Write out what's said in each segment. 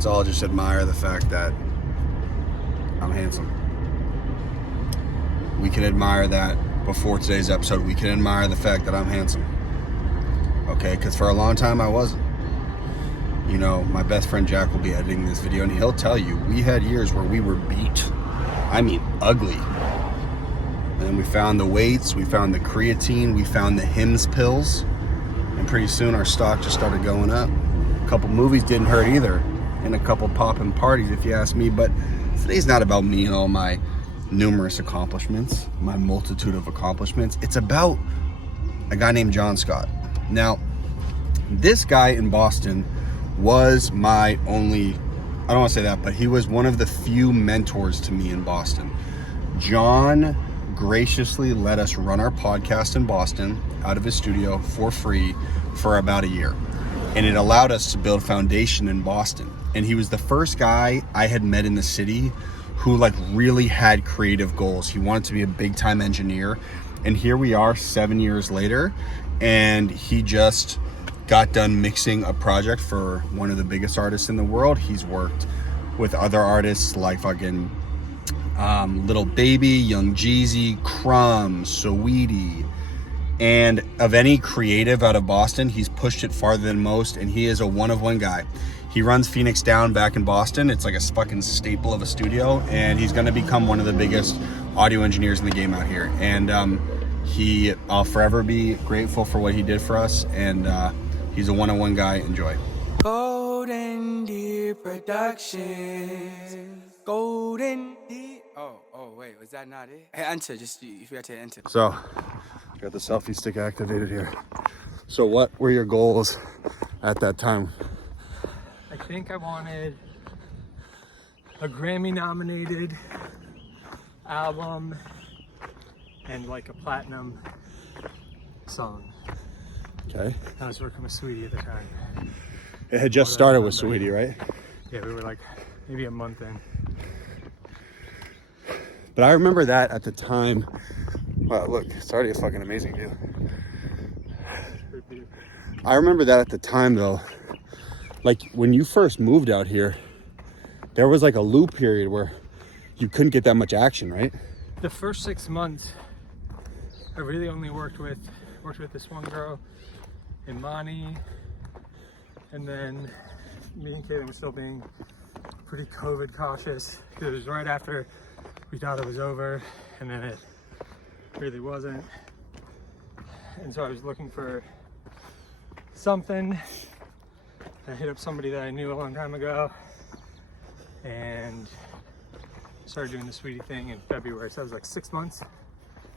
let's all just admire the fact that I'm handsome. We can admire that before today's episode. We can admire the fact that I'm handsome. Okay, because for a long time I wasn't. You know, my best friend Jack will be editing this video and he'll tell you we had years where we were beat. I mean, ugly. And then we found the weights, we found the creatine, we found the Hims pills, and pretty soon our stock just started going up. A couple movies didn't hurt either, and a couple poppin' parties if you ask me, but today's not about me and all my numerous accomplishments, my multitude of accomplishments. It's about a guy named John Scott. Now, this guy in Boston was my only, I don't want to say that, but he was one of the few mentors to me in Boston. John graciously let us run our podcast in Boston out of his studio for free for about a year. And it allowed us to build foundation in Boston. And he was the first guy I had met in the city who like really had creative goals. He wanted to be a big time engineer. And here we are 7 years later, and he just got done mixing a project for one of the biggest artists in the world. He's worked with other artists like fucking Little Baby, Young Jeezy, Crumb, Saweetie, and of any creative out of Boston, he's pushed it farther than most, and he is a one-of-one guy. He runs Phoenix Down back in Boston. It's like a fucking staple of a studio, and he's gonna become one of the biggest audio engineers in the game out here. And I'll forever be grateful for what he did for us, and he's a one-on-one guy. Enjoy. Golden Deer Productions. Golden Deer. Oh, wait, was that not it? Hey, enter. Just you forgot to enter. So, got the selfie stick activated here. So, what were your goals at that time? I think I wanted a Grammy-nominated album and like a platinum song. Okay. I was working with Sweetie at the time. It had just started with Saweetie, right? Yeah, we were like maybe a month in. But I remember that at the time. Wow, look, it's already a fucking amazing view. I remember that at the time though. Like when you first moved out here, there was like a loop period where you couldn't get that much action, right? The first 6 months, I really only worked with this one girl, Imani, and then me and Caitlin were still being pretty COVID cautious. It was right after we thought it was over, and then it really wasn't. And so I was looking for something. I hit up somebody that I knew a long time ago and started doing the Sweetie thing in February. So that was like 6 months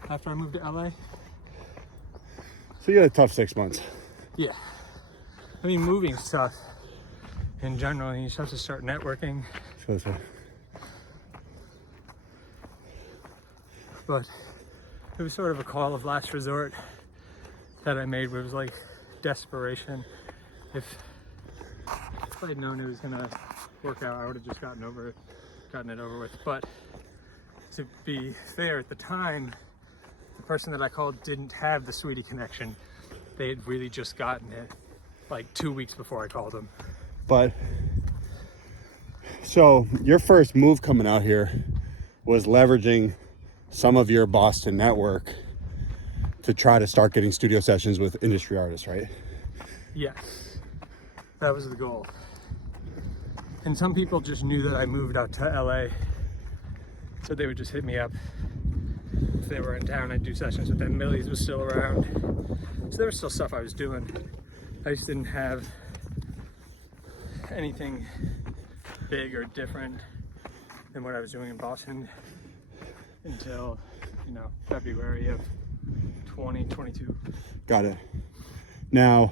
after I moved to LA. So you had a tough 6 months. Yeah. I mean, moving stuff in general, and you just have to start networking. So. But it was sort of a call of last resort that I made, where it was like desperation. If I had known it was gonna work out, I would have just gotten it over with. But to be fair, at the time, the person that I called didn't have the Sweetie connection. They had really just gotten it like 2 weeks before I called them. But so your first move coming out here was leveraging some of your Boston network to try to start getting studio sessions with industry artists, right? Yes, that was the goal. And some people just knew that I moved out to LA, so they would just hit me up. If they were in town, I'd do sessions with them. Millie's was still around, so there was still stuff I was doing. I just didn't have anything big or different than what I was doing in Boston until, February of 2022. Got it. Now,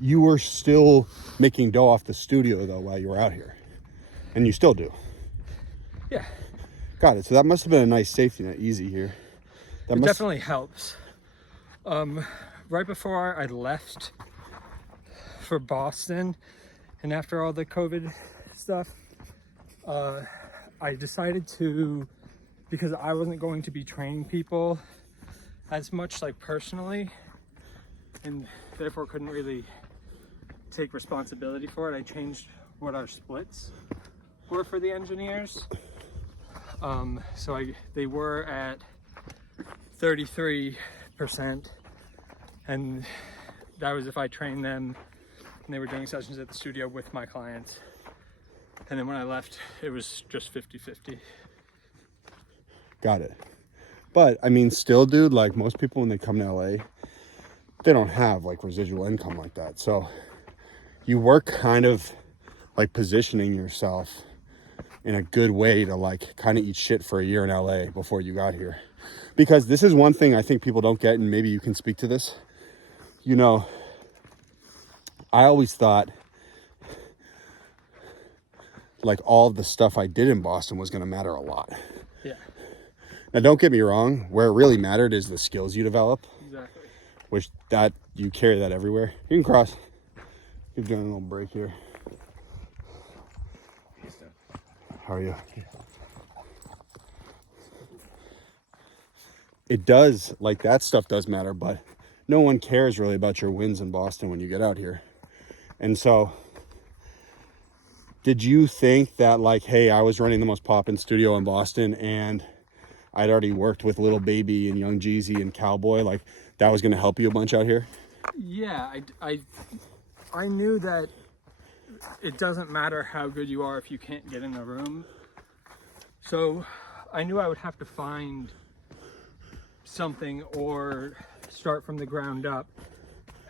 you were still making dough off the studio though while you were out here, and you still do. Yeah. Got it. So that must have been a nice safety net, easy here. It definitely helps. Right before I left for Boston, and after all the COVID stuff, I decided to, because I wasn't going to be training people as much, like personally, and therefore couldn't really take responsibility for it, I changed what our splits were for the engineers. So they were at 33%, and that was if I trained them and they were doing sessions at the studio with my clients. And then when I left, it was just 50-50. Got it. But I mean, still, dude, like most people when they come to LA, they don't have like residual income like that. So you were kind of like positioning yourself in a good way to like kind of eat shit for a year in LA before you got here. Because this is one thing I think people don't get, and maybe you can speak to this. You know, I always thought like all of the stuff I did in Boston was going to matter a lot. Yeah. Now, don't get me wrong. Where it really mattered is the skills you develop. Exactly. Which that you carry that everywhere. You can cross. Keep doing a little break here. How are you? It does, like that stuff does matter, but no one cares really about your wins in Boston when you get out here. And so, did you think that like, hey, I was running the most poppin' studio in Boston and I'd already worked with Little Baby and Young Jeezy and Cowboy, like that was going to help you a bunch out here? Yeah, I knew that it doesn't matter how good you are if you can't get in a room. So I knew I would have to find something or start from the ground up,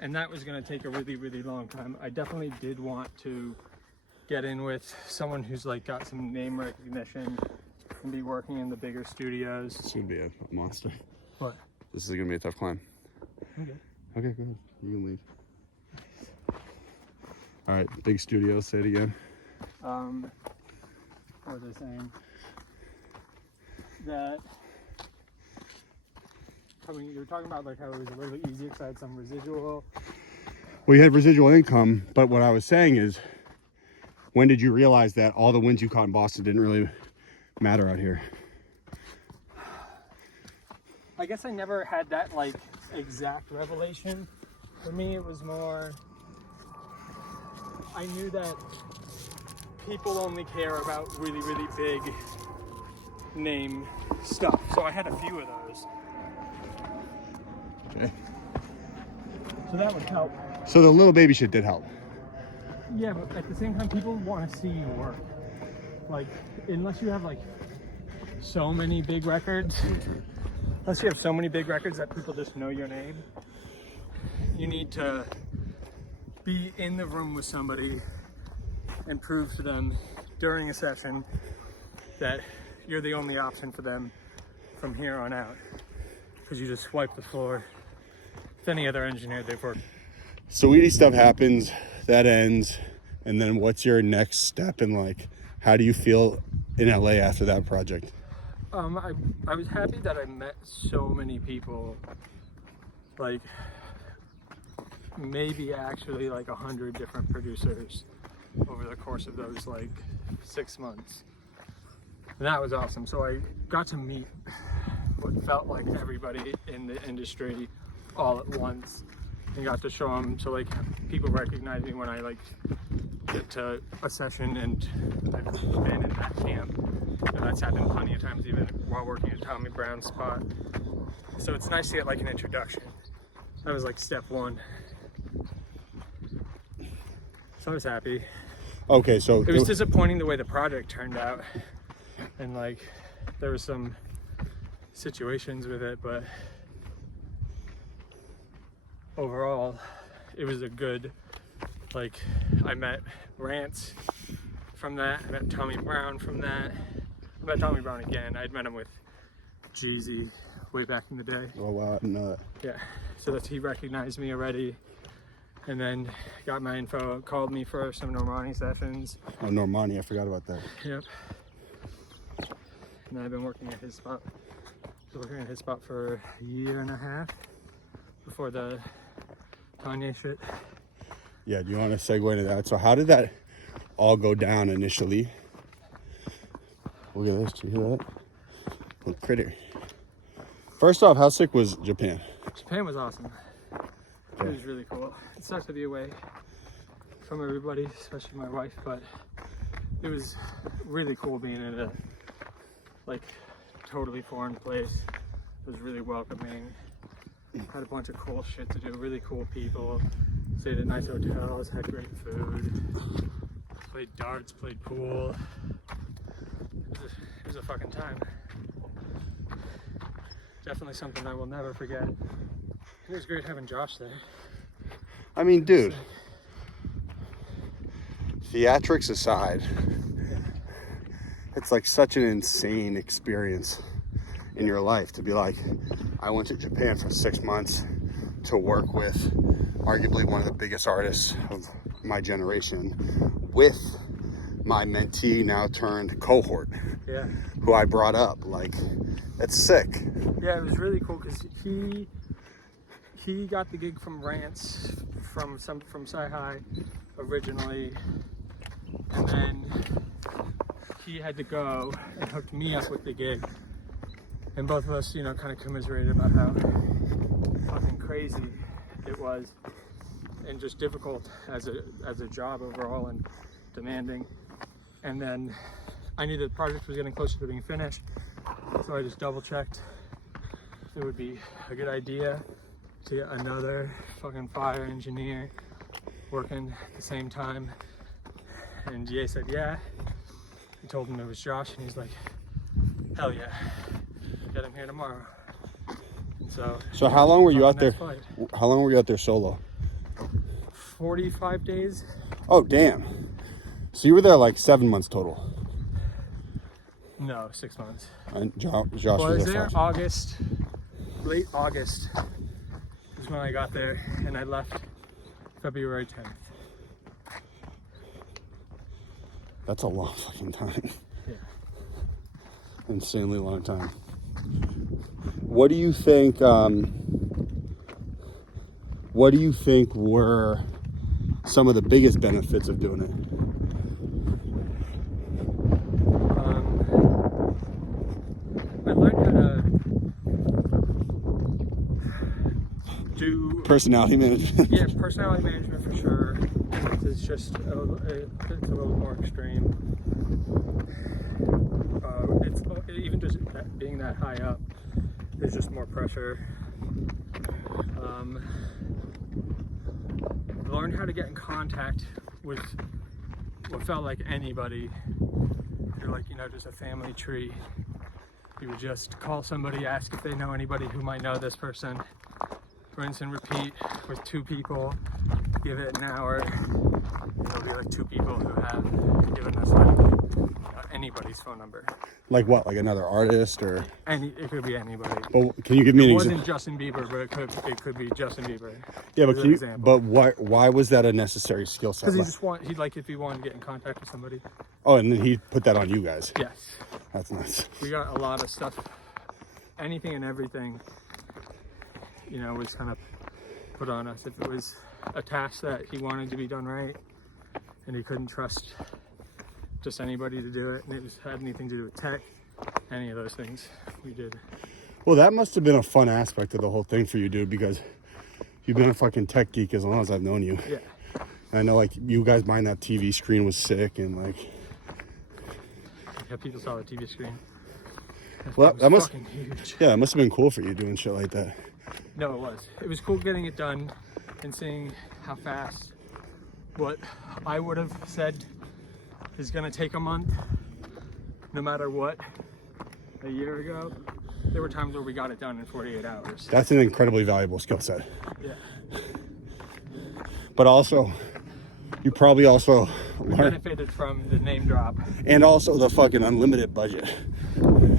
and that was going to take a really, really long time. I definitely did want to get in with someone who's like got some name recognition and be working in the bigger studios. This would be a monster. What? This is going to be a tough climb. Okay. Okay, go ahead. You can leave. All right, big studio. Say it again. What was I saying? That, I mean, you were talking about like how it was a little bit easier because I had some residual. Well, you had residual income, but what I was saying is, when did you realize that all the wins you caught in Boston didn't really matter out here? I guess I never had that like exact revelation. For me, it was more, I knew that people only care about really, really big name stuff. So I had a few of those. Okay. So that would help. So the Little Baby shit did help. Yeah, but at the same time, people want to see you work. Like, unless you have like so many big records, unless you have so many big records that people just know your name, you need to be in the room with somebody and prove to them during a session that you're the only option for them from here on out. Because you just wipe the floor with any other engineer they've worked. So weedy stuff happens, that ends, and then what's your next step, and like, how do you feel in LA after that project? I was happy that I met so many people, like maybe actually like 100 different producers over the course of those like 6 months. And that was awesome. So I got to meet what felt like everybody in the industry all at once, and got to show them, so like people recognize me when I like get to a session, and I've been in that camp, and that's happened plenty of times even while working at Tommy Brown's spot. So it's nice to get like an introduction. That was like step one. So I was happy. Okay, so It was disappointing the way the project turned out, and like there were some situations with it, but overall it was a good, like, I met Rance from that, I met Tommy Brown from that, I met Tommy Brown again. I'd met him with Jeezy way back in the day. Oh wow, I didn't know that. Yeah, so that he recognized me already, and then got my info, called me for some Normani sessions. Oh, Normani, I forgot about that. Yep. And I've been working at his spot. Working at his spot for a year and a half before the Kanye shit. Yeah, do you want to segue into that? So how did that all go down initially? Look at this, do you hear that? Little critter. First off, how sick was Japan? Japan was awesome. It was really cool. It sucks to be away from everybody, especially my wife, but it was really cool being in a like totally foreign place. It was really welcoming. Had a bunch of cool shit to do, really cool people. Stayed at nice hotels, had great food. Played darts, played pool. It was a fucking time. Definitely something I will never forget. It was great having Josh there. I mean, dude, theatrics aside, it's like such an insane experience in your life to be like, I went to Japan for 6 months to work with arguably one of the biggest artists of my generation with my mentee, now turned cohort, who I brought up. Like, it's sick. Yeah, it was really cool because he got the gig from Rance from Sci-Hi originally, and then he had to go and hooked me up with the gig, and both of us, you know, kind of commiserated about how fucking crazy it was and just difficult as a job overall and demanding. And then I knew the project was getting closer to being finished, so I just double checked it would be a good idea to get another fucking fire engineer working at the same time. And Ye said yeah. I told him it was Josh, and he's like, hell yeah, get him here tomorrow. And so how long were you out there? Flight. How long were you out there solo? 45 days. Oh, damn. So you were there like 7 months total. No, 6 months. And Josh Well, I was there there August, late August is when I got there, and I left February 10th. That's a long fucking time. Yeah. Insanely long time. What do you think? What do you think were some of the biggest benefits of doing it? I learned how to do Personality management. Yeah, personality management for sure. It's just it's a little more extreme. It's even just being that high up, there's just more pressure. Learned how to get in contact with what felt like anybody. You're like, you know, just a family tree. You would just call somebody, ask if they know anybody who might know this person, rinse and repeat with 2 people, give it an hour, there'll be like 2 people who have given us like anybody's phone number. Like what? Like another artist or? It could be anybody. But can you give me an It example? wasn't Justin Bieber, but it could be Justin Bieber. Yeah, but as can an you, example. but why was that a necessary skill set? Because he'd like if he wanted to get in contact with somebody. Oh, and then he put that on you guys. Yes. That's nice. We got a lot of stuff, anything and everything, you know, was kind of put on us. If it was a task that he wanted to be done right and he couldn't trust just anybody to do it, and it had anything to do with tech, any of those things, we did. Well, that must have been a fun aspect of the whole thing for you, dude, because you've been a fucking tech geek as long as I've known you. Yeah. I know, like, you guys buying that TV screen was sick, and like, Yeah, people saw the TV screen. well, that must, fucking huge. yeah, it must have been cool for you doing shit like that. No, it was. It was cool getting it done and seeing how fast what I would have said is gonna take a month, no matter what, a year ago. There were times where we got it done in 48 hours. That's an incredibly valuable skill set. Yeah. But also, you probably also We learned, benefited from the name drop. and also the fucking unlimited budget.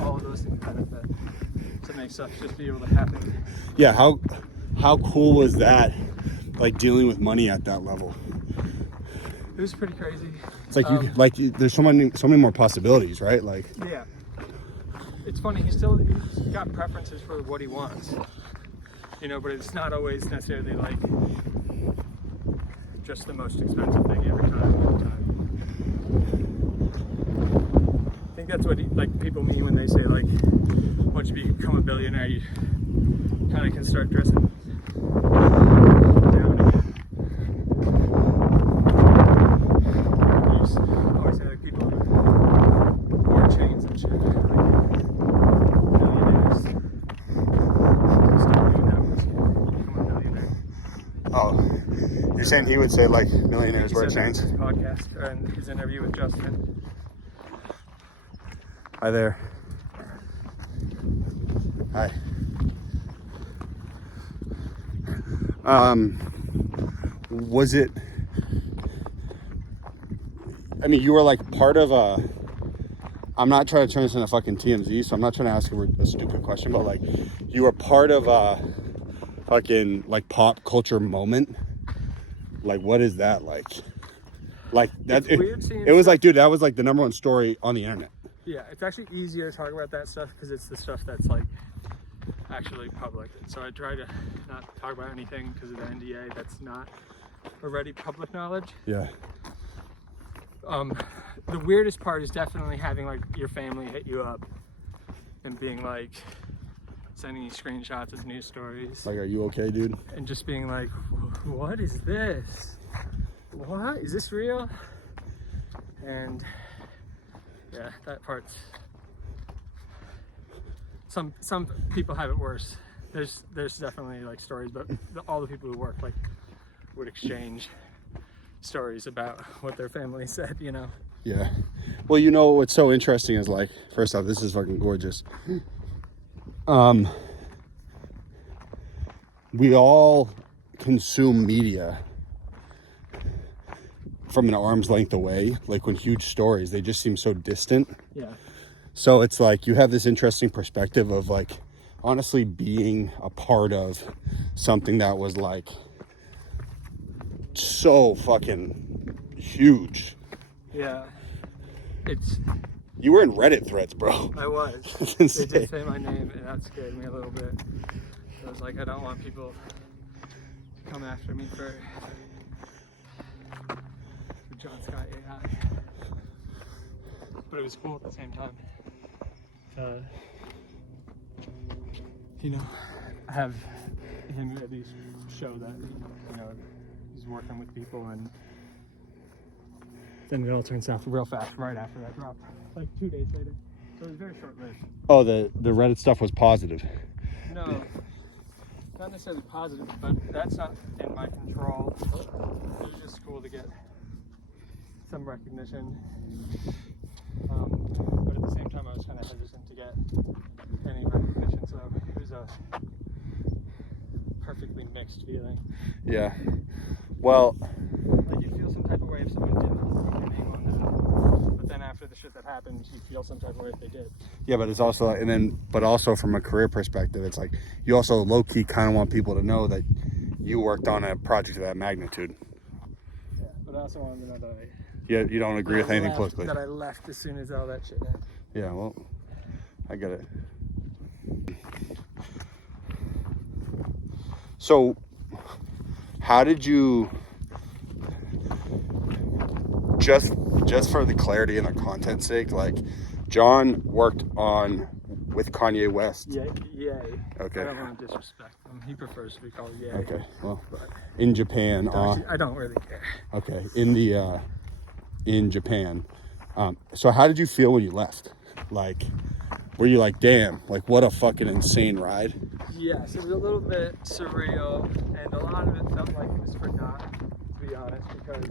All of those things benefit to make stuff just be able to happen. Yeah, how cool was that? Like dealing with money at that level. It was pretty crazy. It's like there's so many more possibilities, right? Like, Yeah. It's funny, he's got preferences for what he wants. You know, but it's not always necessarily like just the most expensive thing every time. I think that's what people mean when they say like, once you become a billionaire, you kind of can start dressing down. saying he would say like millionaires He wear said that in chains? his podcast or in his interview with Justin. Hi there. Hi. Was it, I mean, you were like part of a, I'm not trying to turn this into fucking TMZ, so I'm not trying to ask a stupid question, but like, you were part of a fucking like pop culture moment. Like, what is that like? Like that, It's weird seeing it was stuff- like, dude, that was like the #1 story on the internet. Yeah, it's actually easier to talk about that stuff because it's the stuff that's like actually public. So I try to not talk about anything because of the NDA that's not already public knowledge. Yeah. The weirdest part is definitely having like your family hit you up and being like sending you screenshots of news stories Like, are you okay, dude? and just being like, what is this? What is this real? And yeah, that part's some people have it worse. There's definitely like stories, but all the people who work like would exchange stories about what their family said, you know. Yeah. Well, you know what's so interesting is like, first off, this is fucking gorgeous. We all consume media from an arm's length away. Like when huge stories, they just seem so distant. Yeah. So it's like you have this interesting perspective of like honestly being a part of something that was like so fucking huge. Yeah. It's You were in Reddit threads, bro. I was. That's They insane. did say my name and that scared me a little bit. I was like, I don't want people to come after me for John Scott AI. But it was cool at the same time. You know, have him at least show that, you know, he's working with people, and then it all turns out real fast right after that drop, like 2 days later. So it was very short-lived. Oh, the Reddit stuff was positive. No, not necessarily positive, but that's not in my control. It was just cool to get some recognition. But at the same time, I was kind of hesitant to get any recognition, so it was a perfectly mixed feeling. Yeah. Well, Like you feel some type of way if someone didn't put your name on that, but then after the shit that happened, you feel some type of way if they did. yeah, but it's also, and then, but also from a career perspective, it's like you also low-key kind of want people to know that you worked on a project of that magnitude. Yeah, but I also want them to know that You don't agree with anything politically. that I left as soon as all that shit happened. Yeah, well, I get it. So, how did you, just for the clarity and the content sake, like, John worked on with Kanye West. Yeah, yay. Okay. I don't want to disrespect him. He prefers to be called yay. Okay, well, But in Japan, I don't really care. okay, in Japan. So how did you feel when you left? Like, were you like, damn, like what a fucking insane ride? Yes, it was a little bit surreal, and a lot of it felt like it was forgotten, to be honest, because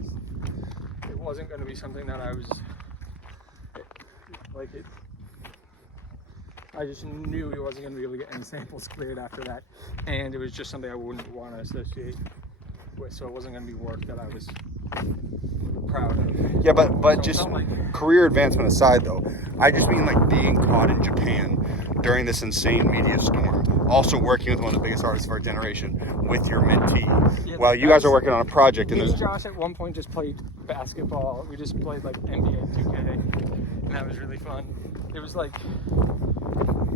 it wasn't going to be something that I was, like, I just knew he wasn't going to be able to get any samples cleared after that, and it was just something I wouldn't want to associate with, so it wasn't going to be work that I was proud of. Yeah, but So it just felt like- career advancement aside, though, I just mean like being caught in Japan during this insane media storm, also working with one of the biggest artists of our generation with your mentee, Yeah, while you guys are working on a project and Me and there's Josh at one point just played basketball. We just played like NBA 2K, and that was really fun. It was like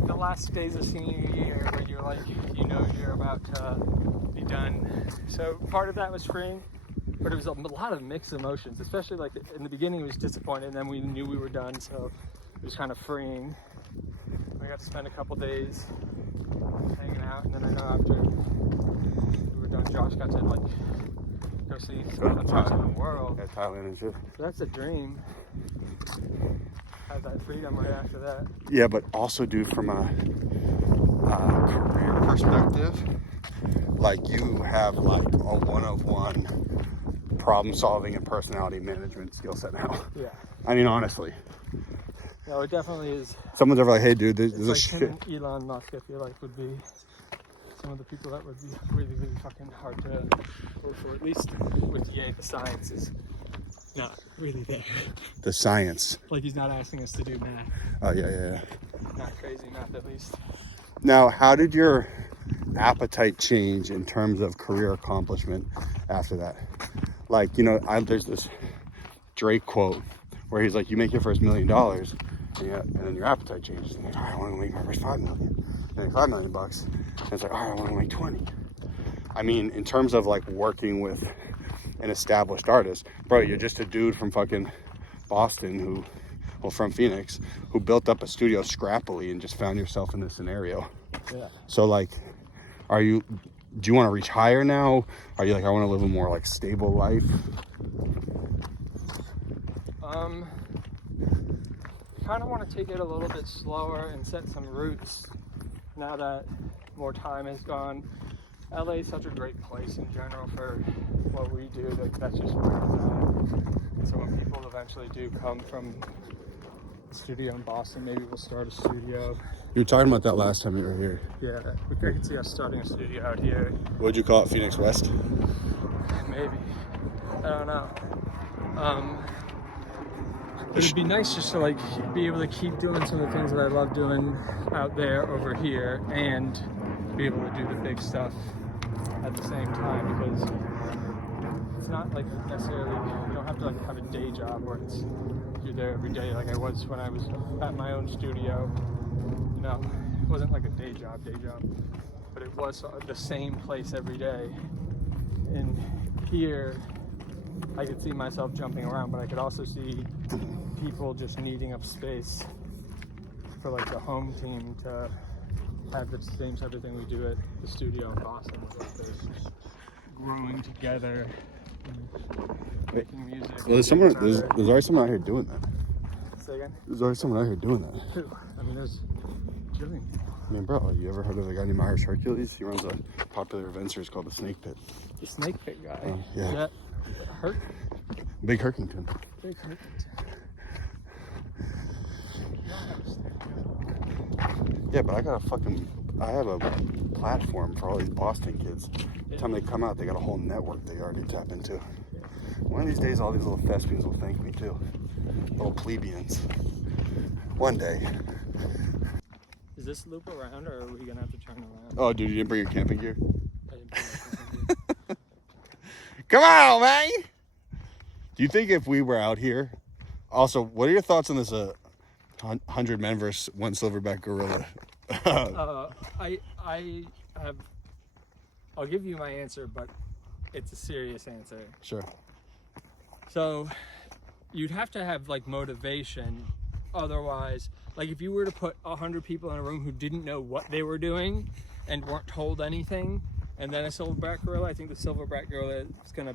the last days of senior year where you're like, you know, you're about to be done. So part of that was freeing, but it was a lot of mixed emotions, especially like in the beginning it was disappointing, and then we knew we were done, so it was kind of freeing. I got to spend a couple days hanging out, and then I know after we were done, Josh got to like go see some other parts of the world. yeah, Thailand and shit. So that's a dream. Have that freedom right after that. Yeah, but also, dude, from a career perspective, like you have like a one-of-one problem solving and personality management skill set now. Yeah. I mean, honestly. No, it definitely is. Someone's ever like, hey, dude, there's It's a like shit. him and Elon Musk, I feel like, would be some of the people that would be really, really fucking hard to work for. At least with Ye, the science is not really there. The science. Like, he's not asking us to do math. Oh, yeah. Not crazy math, at least. Now, how did your appetite change in terms of career accomplishment after that? Like, there's this Drake quote where he's like, you make your first $1 million, and then your appetite changes. And you're like, all right, I want to make my first $5 million. And then $5 million bucks. And it's like, all right, I want to make 20. I mean, in terms of like working with an established artist, bro, you're just a dude from fucking Boston from Phoenix, who built up a studio scrappily and just found yourself in this scenario. Yeah. So like, do you want to reach higher now? Are you like, I want to live a more like stable life? Kind of want to take it a little bit slower and set some roots now that more time has gone. LA is such a great place in general for what we do. That's just where it's at. So when people eventually do come from the studio in Boston, maybe we'll start a studio. You were talking about that last time you were here. Yeah, I could see us starting a studio out here. What'd you call it, Phoenix West? Maybe. I don't know. It would be nice just to like be able to keep doing some of the things that I love doing out there over here and be able to do the big stuff at the same time, because it's not like necessarily, you don't have to like have a day job where you're there every day like I was when I was at my own studio. It wasn't like a day job, but it was the same place every day. And here, I could see myself jumping around, but I could also see people just needing up space for like the home team to have the same type of thing we do at the studio in Boston, where just growing together, making music. Well, there's already someone out here doing that. Say again? There's already someone out here doing that. Who? I mean, there's killing. I mean, bro, you ever heard of a guy named Irish Hercules? He runs a popular event series called the Snake Pit. The Snake Pit guy. Yeah. Hurt? Big Herkington. Big Herkington. Yeah, but I have a platform for all these Boston kids. Every time they come out, they got a whole network they already tap into. One of these days, all these little thespians will thank me too. Little plebeians. One day. Is this loop around, or are we gonna have to turn around? Oh, dude, you didn't bring your camping gear? I didn't bring my camping gear. Come on, man! Do you think if we were out here... Also, what are your thoughts on this 100 men versus one silverback gorilla? I'll give you my answer, but it's a serious answer. Sure. So you'd have to have like motivation. Otherwise, like if you were to put 100 people in a room who didn't know what they were doing and weren't told anything, and then a silverback gorilla, I think the silverback gorilla is gonna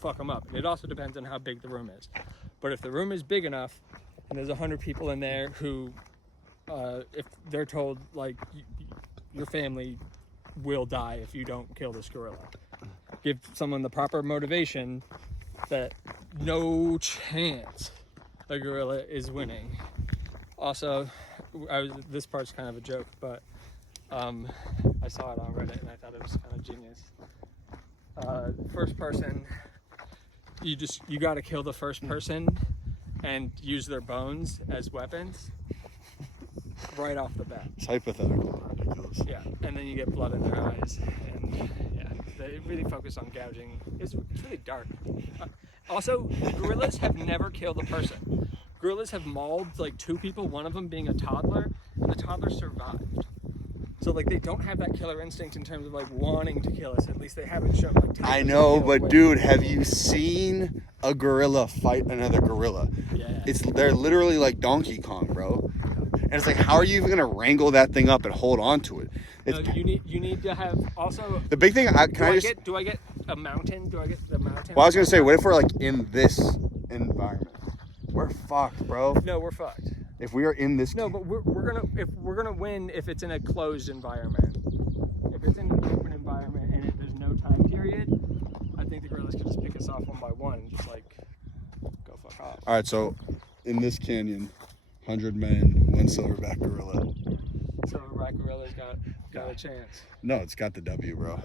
fuck them up. It also depends on how big the room is. But if the room is big enough and there's 100 people in there who, if they're told like your family will die if you don't kill this gorilla, give someone the proper motivation that no chance the gorilla is winning. Also, this part's kind of a joke, but I saw it on Reddit and I thought it was kind of genius. First person, you got to kill the first person and use their bones as weapons right off the bat. It's hypothetical. Ridiculous. Yeah, and then you get blood in their eyes, and yeah, they really focus on gouging. It's really dark. Also, gorillas have never killed a person. Gorillas have mauled like 2 people, one of them being a toddler, and the toddler survived. So like they don't have that killer instinct in terms of like wanting to kill us. At least they haven't shown like. I know, but dude, have you seen a gorilla fight another gorilla? Yeah. They're literally like Donkey Kong, bro. And it's like, how are you even gonna wrangle that thing up and hold on to it? No, you need to have also. The big thing. Do I get a mountain? Do I get the mountain? Well, I was gonna say, what if we're like in this environment? We're fucked, bro. No, we're fucked. If we are in this. No, but we're gonna win if it's in a closed environment. If it's in an open environment and if there's no time period, I think the gorilla gorillas could just pick us off one by one and just like go fuck off. All right, so in this canyon, 100 men, one silverback gorilla. Silverback gorilla's got a chance. No, it's got the W, bro.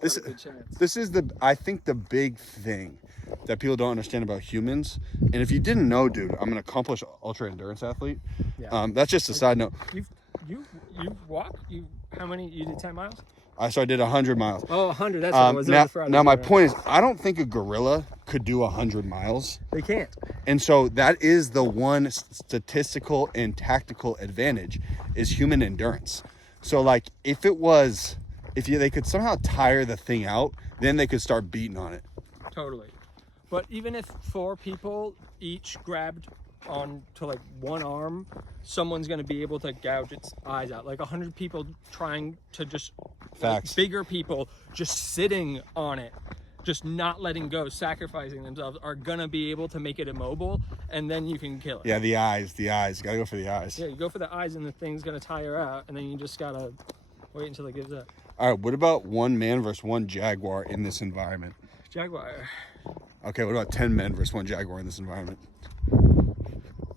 This is a good chance. This is I think the big thing that people don't understand about humans. And if you didn't know, dude, I'm an accomplished ultra endurance athlete. Yeah. That's just a side note. You walk? How many? You did 10 miles? So I did 100 miles. Oh, 100. That's what it was. Now my point is, I don't think a gorilla could do 100 miles. They can't. And so that is the one statistical and tactical advantage is human endurance. So like if they could somehow tire the thing out, then they could start beating on it. Totally. But even if 4 people each grabbed on to like one arm, someone's going to be able to gouge its eyes out. Like 100 people trying to just Facts. Like, bigger people just sitting on it, just not letting go, sacrificing themselves, are going to be able to make it immobile, and then you can kill it. Yeah, the eyes. You gotta go for the eyes. Yeah, you go for the eyes and the thing's going to tire out, and then you just got to wait until it gives up. All right, what about 1 man versus 1 jaguar in this environment? Jaguar. Okay, what about 10 men versus 1 jaguar in this environment? I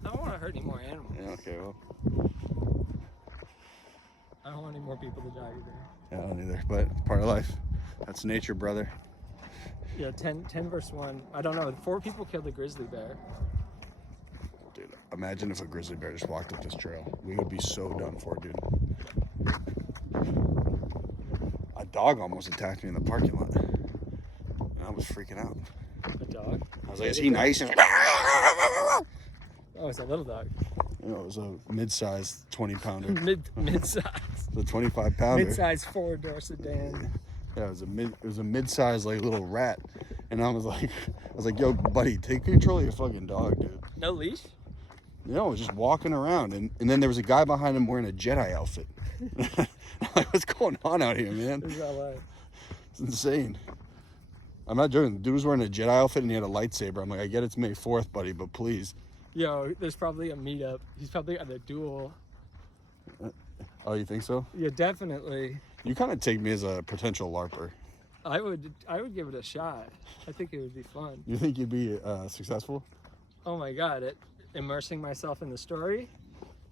don't want to hurt any more animals. Yeah, okay, well. I don't want any more people to die either. Yeah, I don't either, but it's part of life. That's nature, brother. Yeah, 10 versus 1. I don't know. 4 people killed a grizzly bear. Dude, imagine if a grizzly bear just walked up this trail. We would be so done for, dude. A dog almost attacked me in the parking lot. And I was freaking out. A dog? I was like, is he nice? And Oh, it's a little dog. you know, it was a mid-sized 20-pounder. Mid-size. It's a 25-pounder. Mid-size 4-door sedan. Yeah, it was a mid-sized like little rat. And I was like, yo, buddy, take control of your fucking dog, dude. No leash? You know, just walking around, and then there was a guy behind him wearing a Jedi outfit. Like, what's going on out here, man? This is not live. It's insane. I'm not joking. The dude was wearing a Jedi outfit and he had a lightsaber. I'm like, I get it's May 4th, buddy, but please. Yo, there's probably a meetup. He's probably at the duel. Oh, you think so? Yeah, definitely. You kind of take me as a potential LARPer. I would give it a shot. I think it would be fun. You think you'd be successful? Oh my god, immersing myself in the story?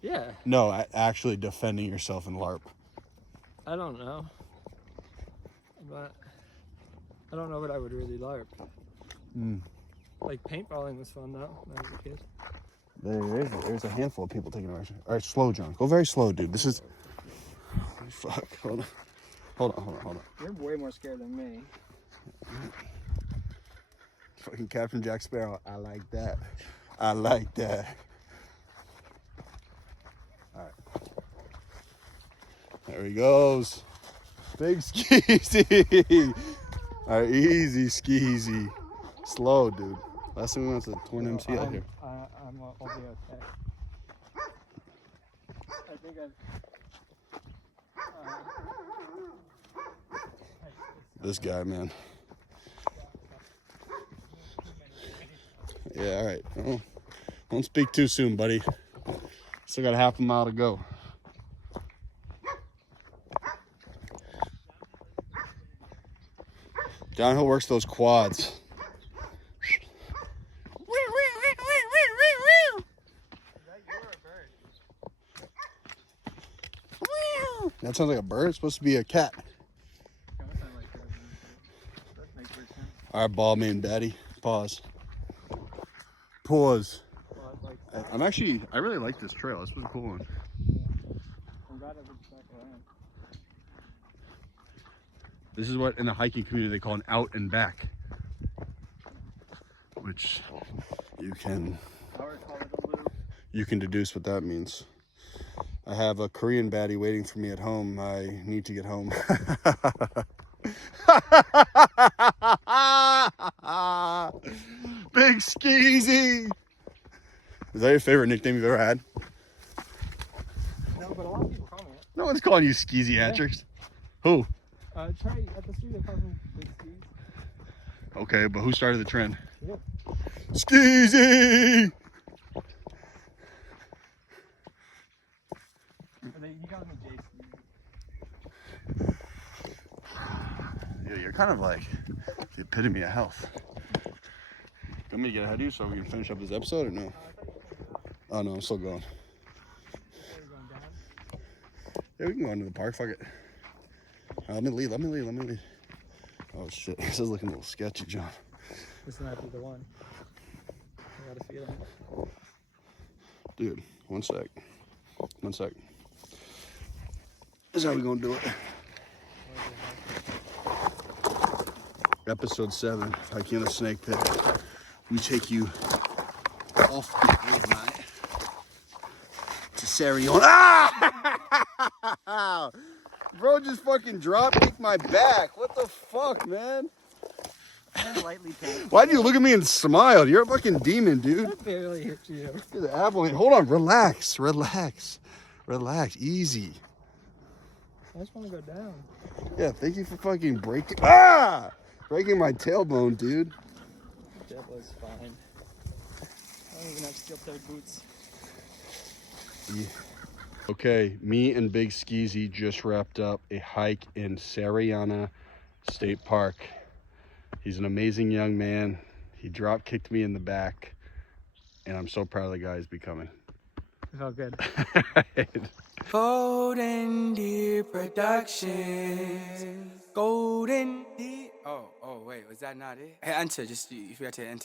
Yeah. No, actually defending yourself in LARP. I don't know. But I don't know what I would really LARP. Like paintballing was fun though when I was a kid. There's a handful of people taking action. All right, slow, John. Go very slow, dude. This is... Fuck. Hold on. You're way more scared than me. Fucking Captain Jack Sparrow. I like that. All right. There he goes. Big skeezy. All right, easy skeezy. Slow, dude. Last thing we want is a torn MC out here. I'll be okay. I think This guy, man. Yeah, all right. Oh, don't speak too soon, buddy. Still got half a mile to go. Downhill works those quads. That sounds like a bird. It's supposed to be a cat. All right, ball main daddy. Pause. I really like this trail. This was a cool one. I'm glad I was back around. This is what in the hiking community they call an out and back, which you can deduce what that means. I have a Korean baddie waiting for me at home. I need to get home. Big Skeezy. Is that your favorite nickname you've ever had? No, but a lot of people call me it. No one's calling you Skeezy-atrix. Who? Trey at the street, they call me Big Skeez. Okay, but who started the trend? Yeah. Skeezy! He calls me JC. You're kind of like The epitome of health. You want me to get ahead of you so we can finish up this episode or no? Oh no, I'm still going. Yeah, we can go into the park. Fuck it. Let me lead. Oh shit, this is looking a little sketchy, John. This might be the one. I got a feeling. Dude, one sec. This is how we gonna do it. Episode 7, hiking in a snake pit. We take you off the road night to Sariona. Ah! Bro just fucking drop kicked my back. What the fuck, man? Why'd you look at me and smile? You're a fucking demon, dude. I barely hit you. Look at the avalanche. Hold on, relax. Easy. I just want to go down. Yeah, thank you for fucking breaking breaking my tailbone, dude. That was fine. I don't even have steel-toed boots. Yeah. Okay, me and Big Skeezy just wrapped up a hike in Sariona State Park. He's an amazing young man. He drop kicked me in the back, and I'm so proud of the guy he's becoming. It felt good. Golden Deer Productions. Golden Deer. Oh, wait, was that not it? Hey, enter. Just you forgot to enter.